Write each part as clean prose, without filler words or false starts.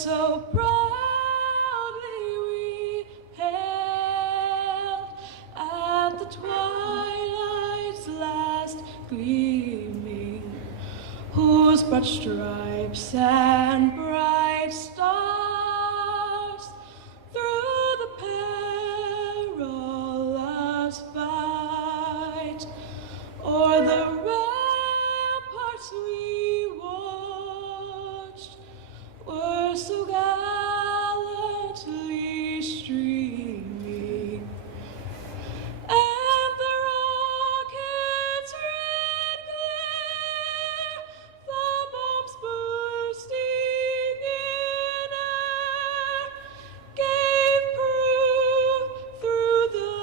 so proudly we hailed at the twilight's last gleaming, whose broad stripes and bright stars through the perilous fight o'er the ramparts we watched were so gallantly streaming, and the rocket's red glare, the bombs bursting in air, gave proof through the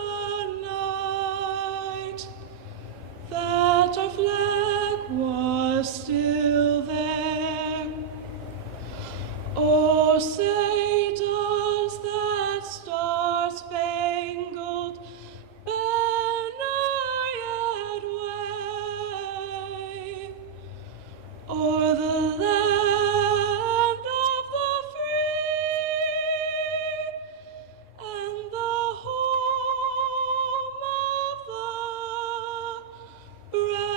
night that our flag was still there. Oh, say does that star-spangled banner yet wave o'er the land of the free and the home of the brave?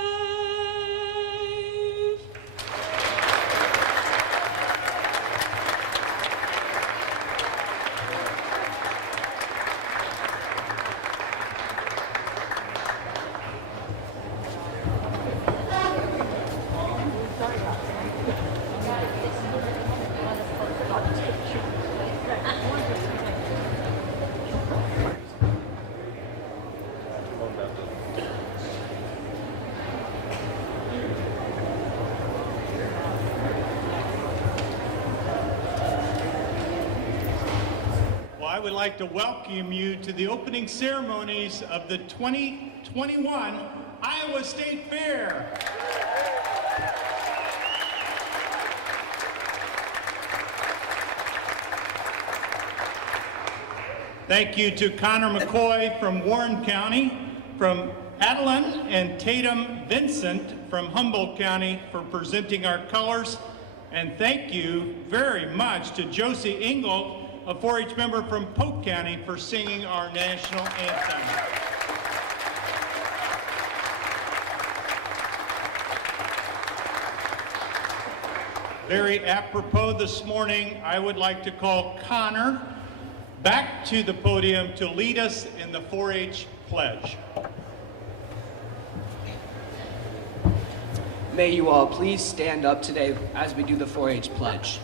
Well, I would like to welcome you to the opening ceremonies of the 2021 Iowa State Fair. Thank you to Connor Mccoy from Warren County, from Adeline and Tatum Vincent from Humboldt County for presenting our colors. And thank you very much to Josie Ingold, a 4-H member from Polk County, for singing our national anthem. Very apropos this morning, I would like to call Connor back to the podium to lead us in the 4-H pledge. May you all please stand up today as we do the 4-H pledge.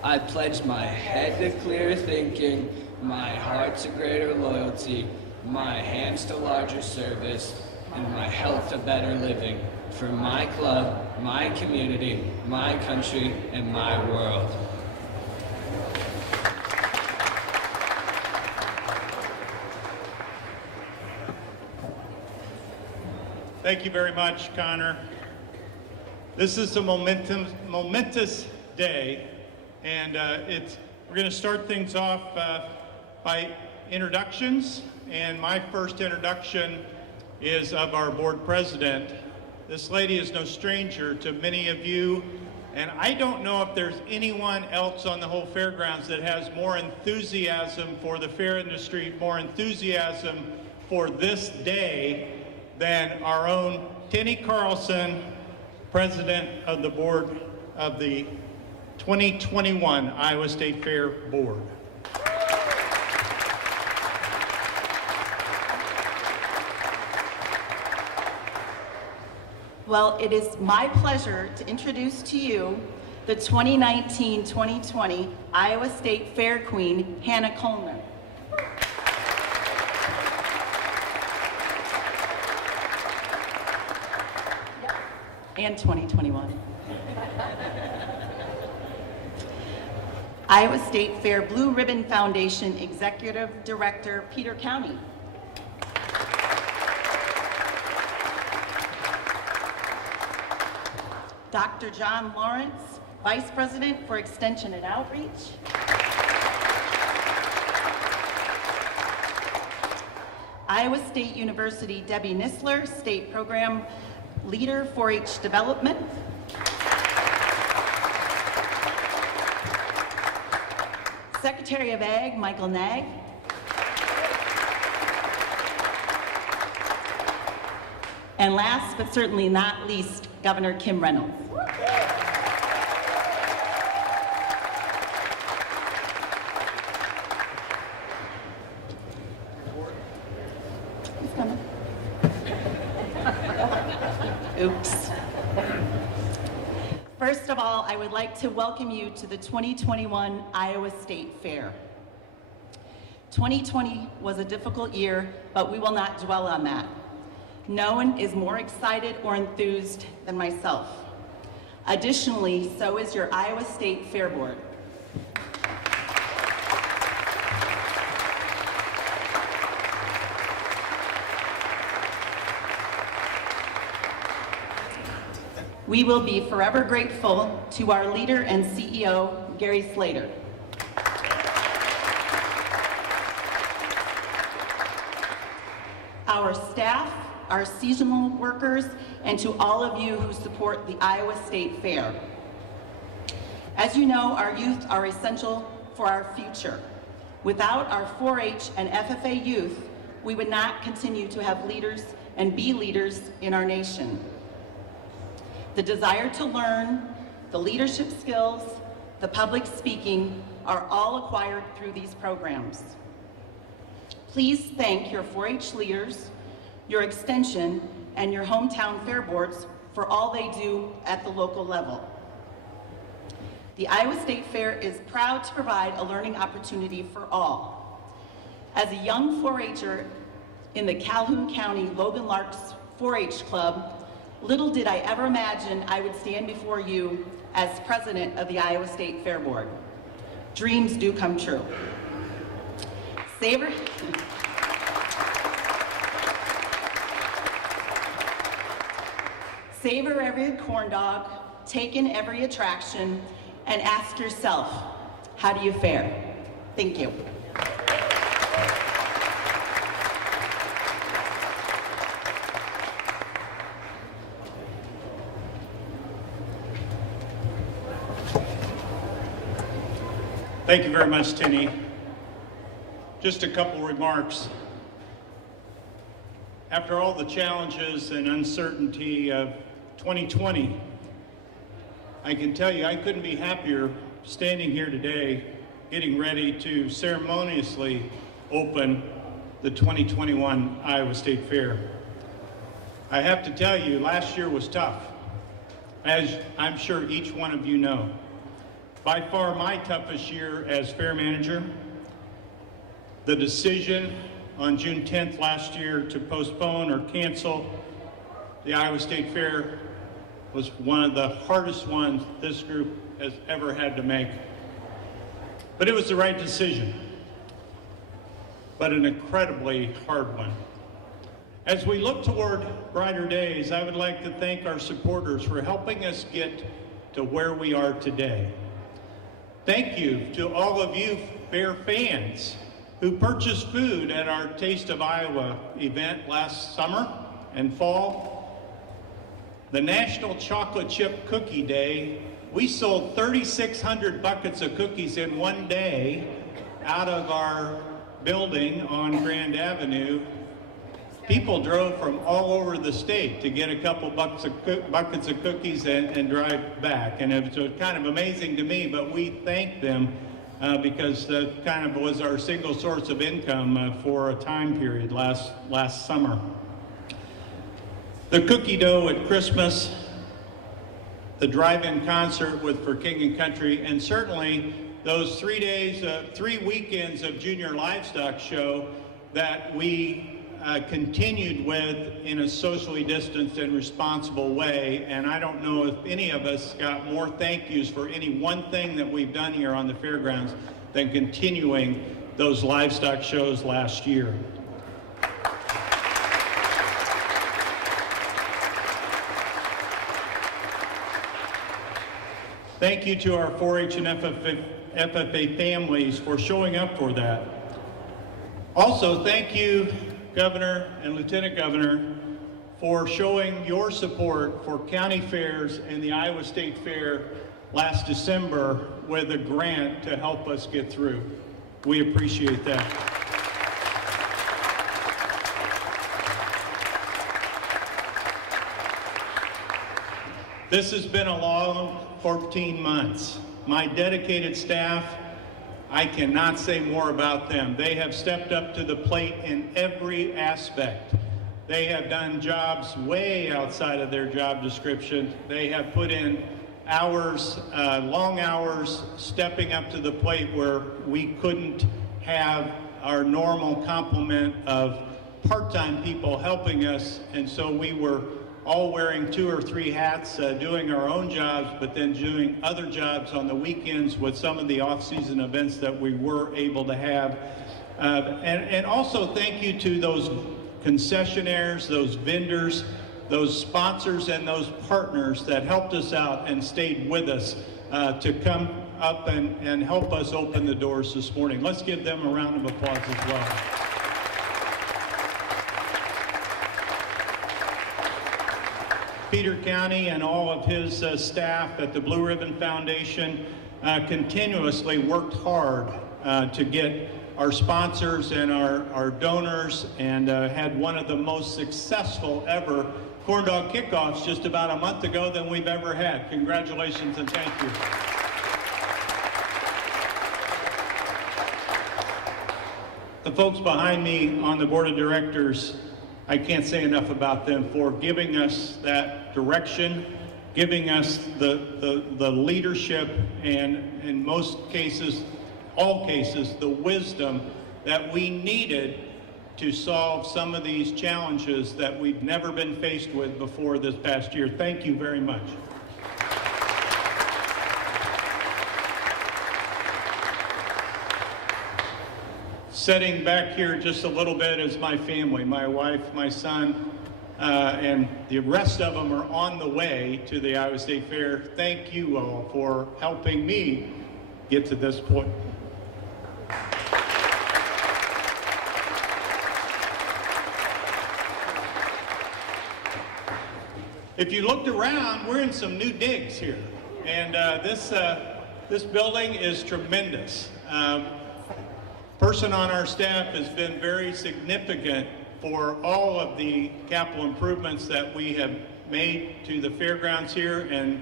I pledge my head to clear thinking, my heart to greater loyalty, my hands to larger service, and my health to better living, for my club, my community, my country, and my world. Thank you very much, Connor. This is a momentous day, and we're going to start things off by introductions, and my first introduction is of our board president. This lady is no stranger to many of you, and I don't know if there's anyone else on the whole fairgrounds that has more enthusiasm for the fair industry, more enthusiasm for this day than our own Tenny Carlson, president of the board of the 2021 Iowa State Fair Board. Well, it is my pleasure to introduce to you the 2019-2020 Iowa State Fair Queen, Hannah Coleman. And 2021. Iowa State Fair Blue Ribbon Foundation Executive Director, Peter County. Dr. John Lawrence, Vice President for Extension and Outreach. Iowa State University, Debbie Nisler, State Program Leader, 4-H Development. Secretary of Ag, Michael Nag. And last but certainly not least, Governor Kim Reynolds. He's coming. Oops. First of all, I would like to welcome you to the 2021 Iowa State Fair. 2020 was a difficult year, but we will not dwell on that. No one is more excited or enthused than myself. Additionally, so is your Iowa State Fair Board. We will be forever grateful to our leader and CEO, Gary Slater. Our staff, our seasonal workers, and to all of you who support the Iowa State Fair. As you know, our youth are essential for our future. Without our 4-H and FFA youth, we would not continue to have leaders and be leaders in our nation. The desire to learn, the leadership skills, the public speaking are all acquired through these programs. Please thank your 4-H leaders, your extension, and your hometown fair boards for all they do at the local level. The Iowa State Fair is proud to provide a learning opportunity for all. As a young 4-H'er in the Calhoun County Logan Larks 4-H Club, little did I ever imagine I would stand before you as president of the Iowa State Fair Board. Dreams do come true. Savor every corn dog, take in every attraction, and ask yourself, how do you fare? Thank you. Thank you very much, Tinny. Just a couple remarks. After all the challenges and uncertainty of 2020, I can tell you I couldn't be happier standing here today, getting ready to ceremoniously open the 2021 Iowa State Fair. I have to tell you, last year was tough, as I'm sure each one of you know. By far my toughest year as fair manager. The decision on June 10th last year to postpone or cancel the Iowa State Fair was one of the hardest ones this group has ever had to make. But it was the right decision, but an incredibly hard one. As we look toward brighter days, I would like to thank our supporters for helping us get to where we are today. Thank you to all of you fair fans who purchased food at our Taste of Iowa event last summer and fall. The National Chocolate Chip Cookie Day, we sold 3,600 buckets of cookies in one day out of our building on Grand Avenue. People drove from all over the state to get a couple buckets of cookies and drive back. And it was kind of amazing to me, but we thank them because that kind of was our single source of income for a time period last summer. The cookie dough at Christmas, the drive-in concert with For King and Country, and certainly those 3 weekends of Junior Livestock Show that we continued with in a socially distanced and responsible way. And I don't know if any of us got more thank yous for any one thing that we've done here on the fairgrounds than continuing those livestock shows last year. Thank you to our 4-H and FFA families for showing up for that. Also, thank you, Governor and Lieutenant Governor, for showing your support for county fairs and the Iowa State Fair last December with a grant to help us get through. We appreciate that. This has been a long 14 months. My dedicated staff, I cannot say more about them. They have stepped up to the plate in every aspect. They have done jobs way outside of their job description. They have put in hours, long hours, stepping up to the plate where we couldn't have our normal complement of part-time people helping us, and so we were all wearing 2 or 3 hats, doing our own jobs, but then doing other jobs on the weekends with some of the off-season events that we were able to have. And also thank you to those concessionaires, those vendors, those sponsors, and those partners that helped us out and stayed with us to come up and help us open the doors this morning. Let's give them a round of applause as well. Peter County and all of his staff at the Blue Ribbon Foundation continuously worked hard to get our sponsors and our donors, and had one of the most successful ever corn dog kickoffs just about a month ago than we've ever had. Congratulations and thank you. The folks behind me on the board of directors, I can't say enough about them for giving us that direction, giving us the leadership, and in most cases, all cases, the wisdom that we needed to solve some of these challenges that we've never been faced with before this past year. Thank you very much. Sitting back here just a little bit is my family, my wife, my son, and the rest of them are on the way to the Iowa State Fair. Thank you all for helping me get to this point. If you looked around, we're in some new digs here, and this building is tremendous. Person on our staff has been very significant for all of the capital improvements that we have made to the fairgrounds here, and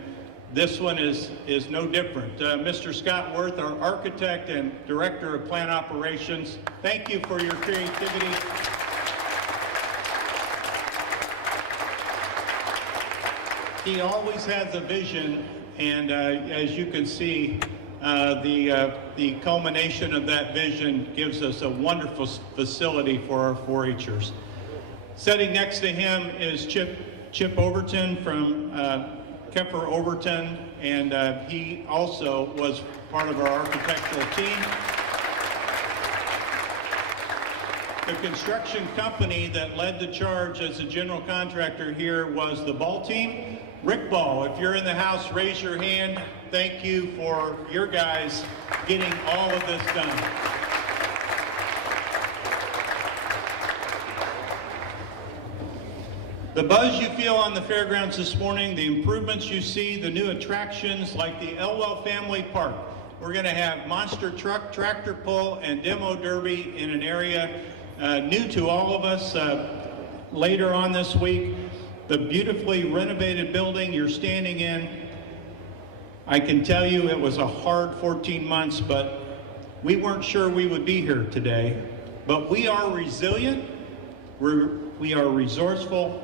this one is no different. Mr. Scott Worth, our architect and director of plant operations, thank you for your creativity. He always has a vision, and as you can see, the culmination of that vision gives us a wonderful facility for our 4-H'ers. Sitting next to him is Chip Overton from Kemper Overton, and he also was part of our architectural team. The construction company that led the charge as a general contractor here was the Ball team. Rick Ball, if you're in the house, raise your hand. Thank you for your guys getting all of this done. The buzz you feel on the fairgrounds this morning, the improvements you see, the new attractions like the Elwell Family Park. We're going to have monster truck, tractor pull, and demo derby in an area new to all of us later on this week. The beautifully renovated building you're standing in, I can tell you it was a hard 14 months, but we weren't sure we would be here today. But we are resilient, we are resourceful,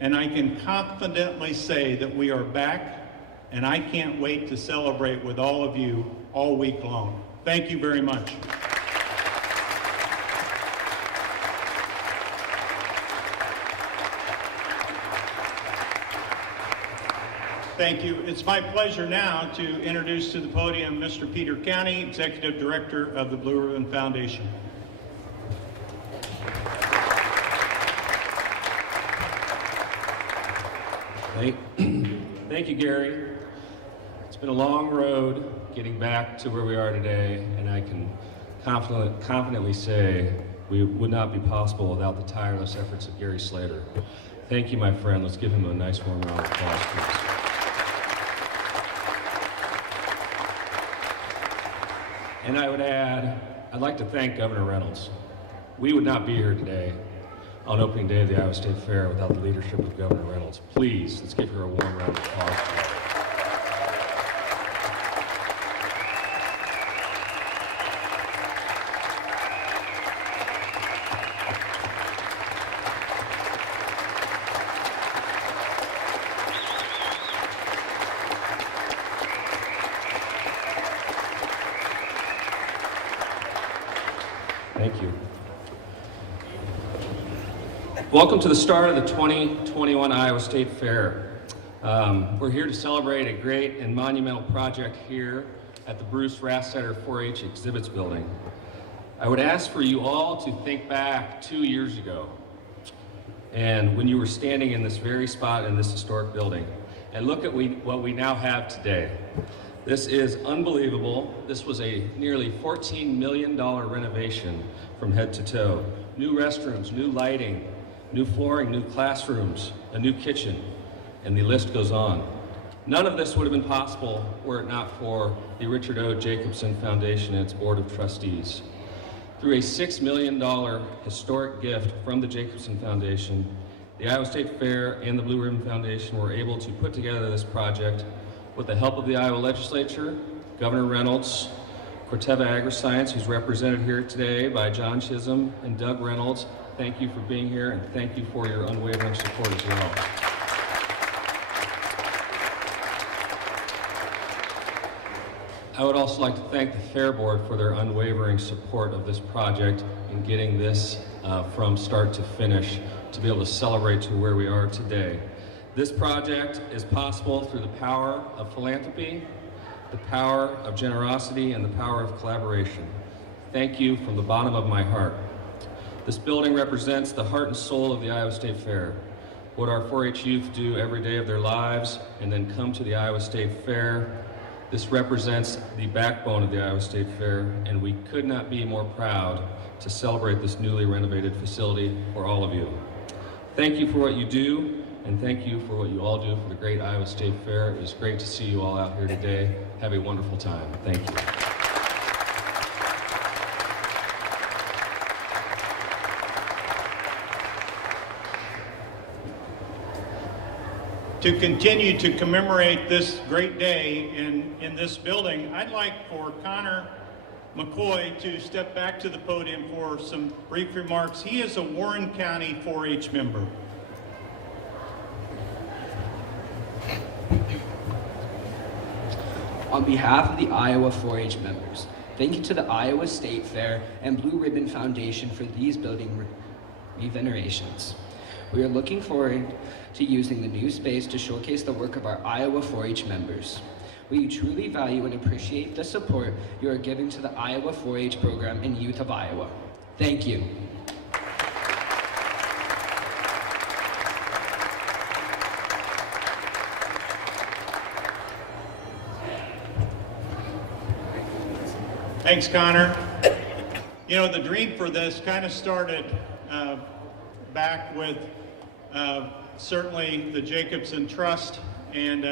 and I can confidently say that we are back, and I can't wait to celebrate with all of you all week long. Thank you very much. Thank you. It's my pleasure now to introduce to the podium Mr. Peter County, Executive Director of the Blue Ribbon Foundation. Thank you, Gary. It's been a long road getting back to where we are today, and I can confidently say we would not be possible without the tireless efforts of Gary Slater. Thank you, my friend. Let's give him a nice warm round of applause, please. And I would add, I'd like to thank Governor Reynolds. We would not be here today on opening day of the Iowa State Fair without the leadership of Governor Reynolds. Please, let's give her a warm round of applause. Thank you. Welcome to the start of the 2021 Iowa State Fair. We're here to celebrate a great and monumental project here at the Bruce Rastetter 4-H Exhibits Building. I would ask for you all to think back 2 years ago, and when you were standing in this very spot in this historic building, and look at what we now have today. This is unbelievable. This was a nearly $14 million renovation from head to toe. New restrooms, new lighting, new flooring, new classrooms, a new kitchen, and the list goes on. None of this would have been possible were it not for the Richard O. Jacobson Foundation and its Board of Trustees. Through a $6 million historic gift from the Jacobson Foundation, the Iowa State Fair and the Blue Ribbon Foundation were able to put together this project with the help of the Iowa Legislature, Governor Reynolds, Corteva AgriScience, who's represented here today by John Chisholm and Doug Reynolds. Thank you for being here, and thank you for your unwavering support as well. I would also like to thank the Fair Board for their unwavering support of this project and getting this from start to finish to be able to celebrate to where we are today. This project is possible through the power of philanthropy, the power of generosity, and the power of collaboration. Thank you from the bottom of my heart. This building represents the heart and soul of the Iowa State Fair, what our 4-H youth do every day of their lives and then come to the Iowa State Fair. This represents the backbone of the Iowa State Fair, and we could not be more proud to celebrate this newly renovated facility for all of you. Thank you for what you do, and thank you for what you all do for the great Iowa State Fair. It is great to see you all out here today. Have a wonderful time. Thank you. To continue to commemorate this great day in this building, I'd like for Connor Mccoy to step back to the podium for some brief remarks. He is a Warren County 4-H member. On behalf of the Iowa 4-H members, thank you to the Iowa State Fair and Blue Ribbon Foundation for these building revenerations. We are looking forward to using the new space to showcase the work of our Iowa 4-H members. We truly value and appreciate the support you are giving to the Iowa 4-H program and youth of Iowa. Thank you. Thanks, Connor. You know, the dream for this kind of started back with certainly the Jacobson Trust, and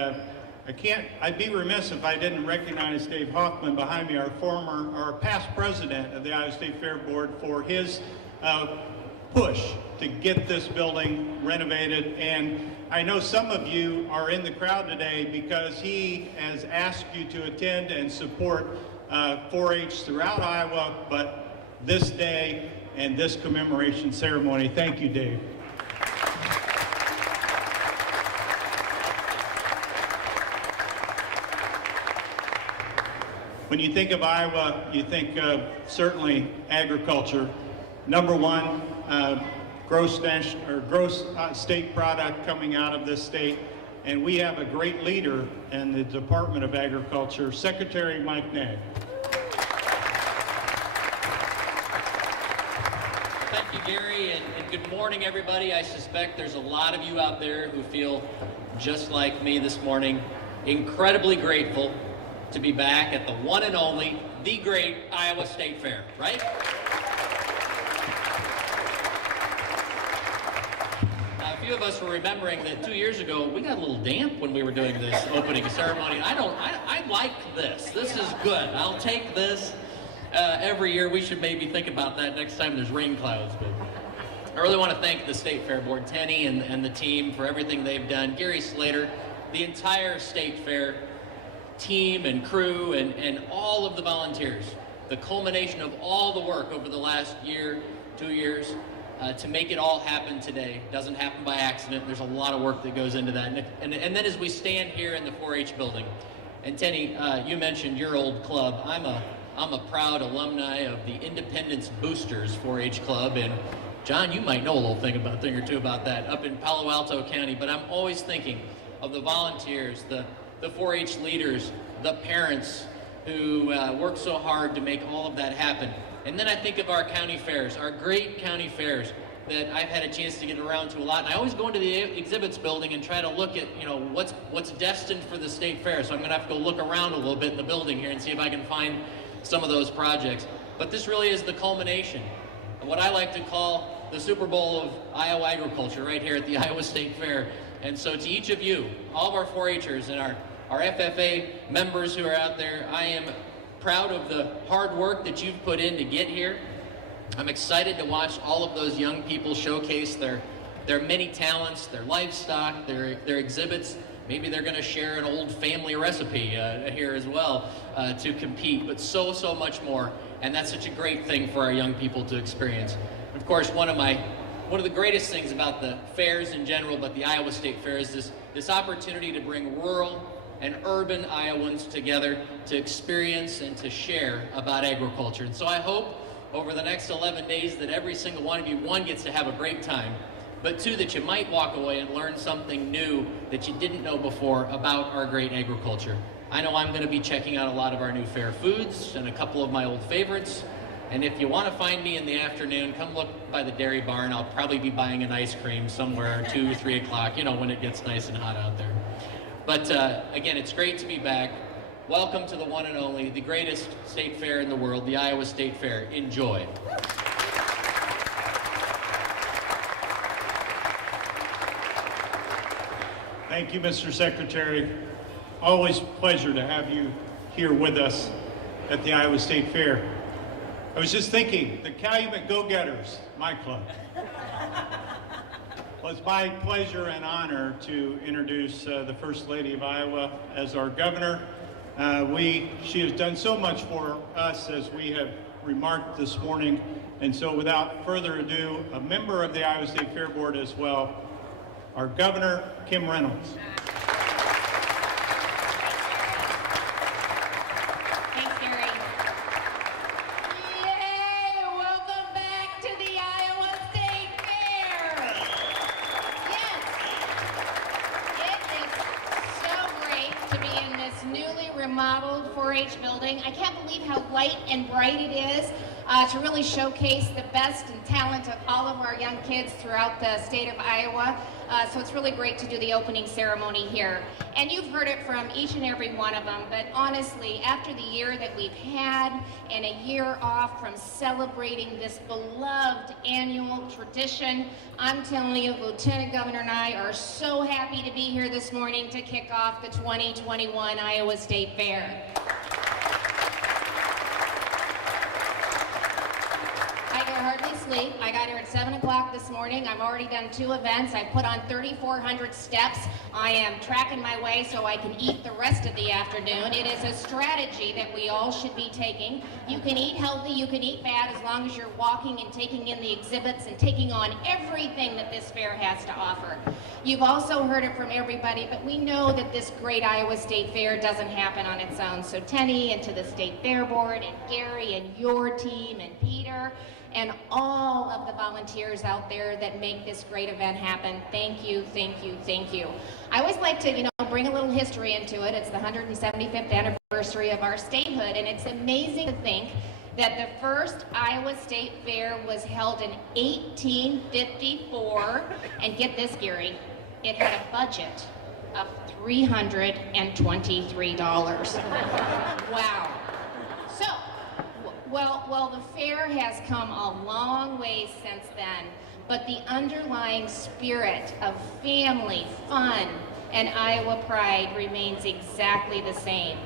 I'd be remiss if I didn't recognize Dave Hoffman behind me, our past president of the Iowa State Fair Board, for his push to get this building renovated. And I know some of you are in the crowd today because he has asked you to attend and support 4-H throughout Iowa, but this day and this commemoration ceremony. Thank you, Dave. When you think of Iowa, you think of certainly agriculture. Number one, gross state product coming out of this state. And we have a great leader in the Department of Agriculture, Secretary Mike Nag. Thank you, Gary, and good morning, everybody. I suspect there's a lot of you out there who feel just like me this morning, incredibly grateful to be back at the one and only, the great Iowa State Fair, right? Now, a few of us were remembering that 2 years ago, we got a little damp when we were doing this opening ceremony. I like this. This is good. I'll take this. every year. We should maybe think about that next time there's rain clouds. But I really want to thank the State Fair Board, Tenny and the team for everything they've done. Gary Slater, the entire State Fair team and crew and all of the volunteers. The culmination of all the work over the last year, 2 years, to make it all happen today. Doesn't happen by accident. There's a lot of work that goes into that. And then as we stand here in the 4-H building, and Tenny, you mentioned your old club. I'm a proud alumni of the Independence Boosters 4-H Club, and John, you might know a little thing or two about that up in Palo Alto County, but I'm always thinking of the volunteers, the 4-H leaders, the parents who work so hard to make all of that happen. And then I think of our county fairs, our great county fairs that I've had a chance to get around to a lot. And I always go into the exhibits building and try to look at, what's destined for the State Fair. So I'm gonna have to go look around a little bit in the building here and see if I can find some of those projects. But this really is the culmination of what I like to call the Super Bowl of Iowa agriculture right here at the Iowa State Fair. And so to each of you, all of our 4-H'ers and our FFA members who are out there, I am proud of the hard work that you've put in to get here. I'm excited to watch all of those young people showcase their many talents, their livestock, their exhibits. Maybe they're gonna share an old family recipe here as well to compete, but so much more. And that's such a great thing for our young people to experience. Of course, one of the greatest things about the fairs in general, but the Iowa State Fair, is this opportunity to bring rural and urban Iowans together to experience and to share about agriculture. And so I hope over the next 11 days that every single one of you, one, gets to have a great time, but two, that you might walk away and learn something new that you didn't know before about our great agriculture. I know I'm gonna be checking out a lot of our new fair foods and a couple of my old favorites. And if you want to find me in the afternoon, come look by the dairy barn. I'll probably be buying an ice cream somewhere 2 or 3 o'clock, when it gets nice and hot out there. But again, it's great to be back. Welcome to the one and only, the greatest state fair in the world, the Iowa State Fair. Enjoy. Thank you, Mr. Secretary. Always a pleasure to have you here with us at the Iowa State Fair. I was just thinking, the Calumet Go-Getters, my club. Well, it's my pleasure and honor to introduce the First Lady of Iowa as our governor. She has done so much for us, as we have remarked this morning. And so without further ado, a member of the Iowa State Fair Board as well, our Governor, Kim Reynolds. Remodeled 4-H building. I can't believe how light and bright it is to really showcase the best and talent of all of our young kids throughout the state of Iowa. So it's really great to do the opening ceremony here. And you've heard it from each and every one of them, but honestly, after the year that we've had and a year off from celebrating this beloved annual tradition, I'm telling you, Lieutenant Governor and I are so happy to be here this morning to kick off the 2021 Iowa State Fair. I could hardly sleep. I got here at 7 o'clock this morning. I've already done 2 events. I put on 3,400 steps. I am tracking my way so I can eat the rest of the afternoon. It is a strategy that we all should be taking. You can eat healthy, you can eat fat, as long as you're walking and taking in the exhibits and taking on everything that this fair has to offer. You've also heard it from everybody, but we know that this great Iowa State Fair doesn't happen on its own. So Tenny and to the State Fair Board and Gary and your team and Peter and all of the volunteers out there that make this great event happen, thank you, thank you, thank you. I always like to, bring a little history into it. It's the 175th anniversary of our statehood, and it's amazing to think that the first Iowa State Fair was held in 1854, and get this, Gary, it had a budget of $323. Wow. So, well, the fair has come a long way since then, but the underlying spirit of family, fun, and Iowa pride remains exactly the same.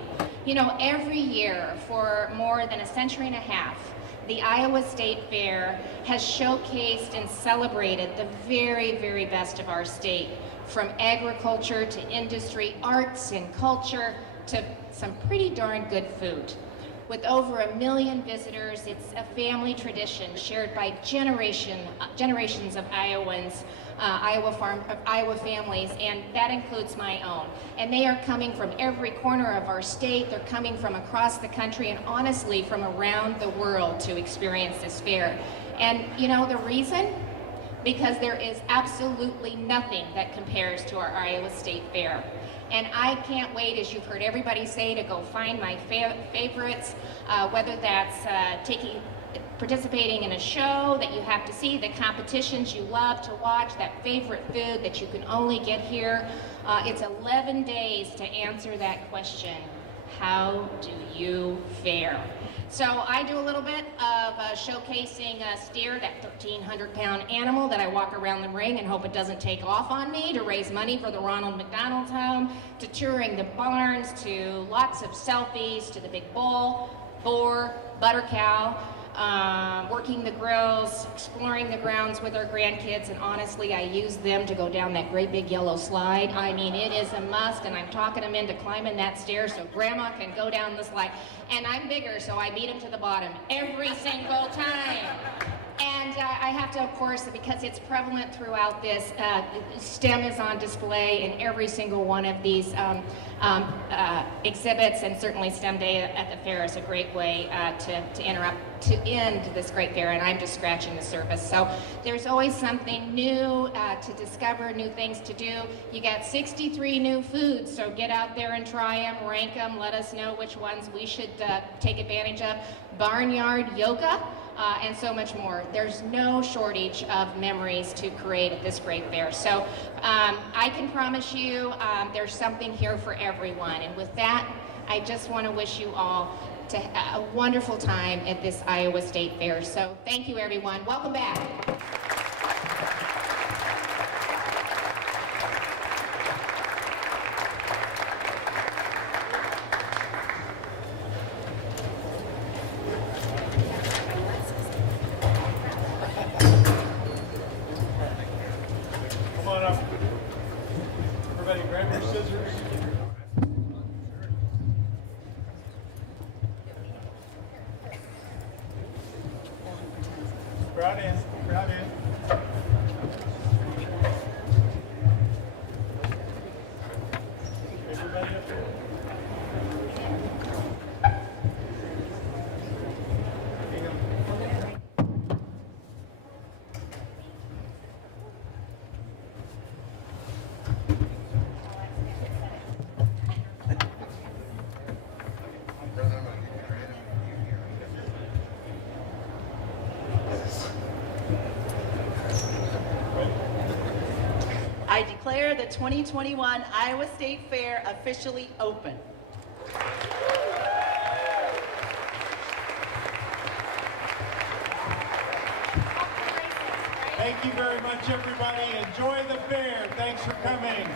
You know, every year for more than a century and a half, the Iowa State Fair has showcased and celebrated the very, very best of our state, from agriculture to industry, arts and culture, to some pretty darn good food. With over 1 million visitors, it's a family tradition shared by generations of Iowans, Iowa families, and that includes my own. And they are coming from every corner of our state. They're coming from across the country and honestly from around the world to experience this fair. And you know the reason? Because there is absolutely nothing that compares to our Iowa State Fair. And I can't wait, as you've heard everybody say, to go find my favorites, whether that's participating in a show that you have to see, the competitions you love to watch, that favorite food that you can only get here. It's 11 days to answer that question. How do you fare? So I do a little bit of showcasing steer, that 1,300-pound animal that I walk around the ring and hope it doesn't take off on me, to raise money for the Ronald McDonald's Home, to touring the barns, to lots of selfies, to the big bull, boar, butter cow, working the grills, exploring the grounds with our grandkids, and honestly, I use them to go down that great big yellow slide. I mean, it is a must, and I'm talking them into climbing that stair so Grandma can go down the slide. And I'm bigger, so I beat them to the bottom every single time. And I have to, of course, because it's prevalent throughout this, STEM is on display in every single one of these exhibits, and certainly STEM Day at the fair is a great way to end this great fair, and I'm just scratching the surface. So there's always something new to discover, new things to do. You got 63 new foods, so get out there and try them, rank them, let us know which ones we should take advantage of. Barnyard yoga. And so much more. There's no shortage of memories to create at this great fair. So I can promise you there's something here for everyone. And with that, I just want to wish you all a wonderful time at this Iowa State Fair. So thank you, everyone. Welcome back. Crowd in. Everybody up there. I declare the 2021 Iowa State Fair officially open. Thank you very much, everybody. Enjoy the fair. Thanks for coming.